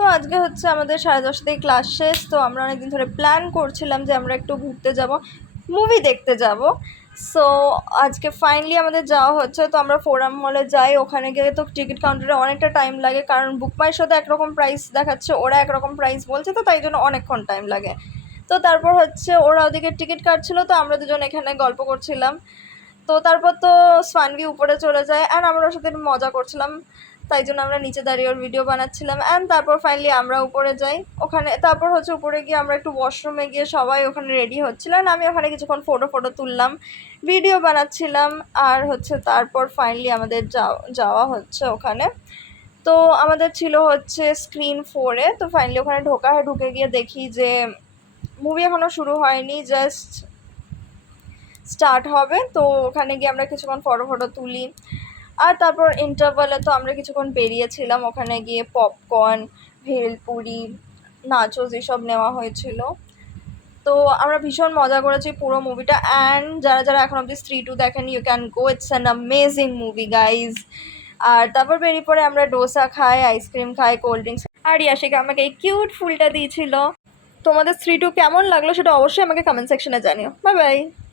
তো আজকে হচ্ছে আমাদের 10:30 ক্লাস শেষ। তো আমরা অনেকদিন ধরে প্ল্যান করছিলাম যে আমরা একটু ঘুরতে যাব, মুভি দেখতে যাব। সো আজকে ফাইনালি আমাদের যাওয়া হচ্ছে। তো আমরা ফোরাম মলে যাই, ওখানে গিয়ে তো টিকিট কাউন্টারে অনেকটা টাইম লাগে, কারণ বুক মাই শোতে একরকম প্রাইস দেখাচ্ছে, ওরা একরকম প্রাইস বলছে, তো তাই জন্য অনেকক্ষণ টাইম লাগে। তো তারপর হচ্ছে ওরা ওদিকে টিকিট কাটছিলো, তো আমরা দুজন এখানে গল্প করছিলাম। তো তারপর তো সানভি উপরে চলে যায় অ্যান্ড আমরা ওর সাথে মজা করছিলাম, তাই জন্য আমরা নিচে দাঁড়িয়ে ওর ভিডিও বানাচ্ছিলাম। অ্যান্ড তারপর ফাইনালি আমরা উপরে যাই, ওখানে তারপর হচ্ছে উপরে গিয়ে আমরা একটু ওয়াশরুমে গিয়ে সবাই ওখানে রেডি হচ্ছিলাম, আমি ওখানে কিছুক্ষণ ফটো তুললাম, ভিডিও বানাচ্ছিলাম। আর হচ্ছে তারপর ফাইনালি আমাদের যাওয়া হচ্ছে ওখানে। তো আমাদের ছিল হচ্ছে স্ক্রিন 4-এ। তো ফাইনালি ওখানে ঢুকে গিয়ে দেখি যে মুভি এখনও শুরু হয়নি, জাস্ট স্টার্ট হবে। তো ওখানে গিয়ে আমরা কিছুক্ষণ ফটো তুলি। আর তারপর ইন্টারভালে তো আমরা কিছুক্ষণ বেরিয়েছিলাম, ওখানে গিয়ে পপকর্ন, ভেলপুরি, নাচোস এসব নেওয়া হয়েছিল। তো আমরা ভীষণ মজা করেছি পুরো মুভিটা। অ্যান্ড যারা এখন অব্দি স্ত্রী 2 দেখেন, you can go, it's an amazing movie guys. আর তারপর বেরিয়ে পরে আমরা ডোসা খাই, আইসক্রিম খাই, কোল্ড ড্রিঙ্কস। আর ইয়াশিকা আমাকে এই কিউট ফুলটা দিয়েছিল। তোমাদের স্ত্রী 2 কেমন লাগলো সেটা অবশ্যই আমাকে কমেন্ট সেকশনে জানিও। Bye bye.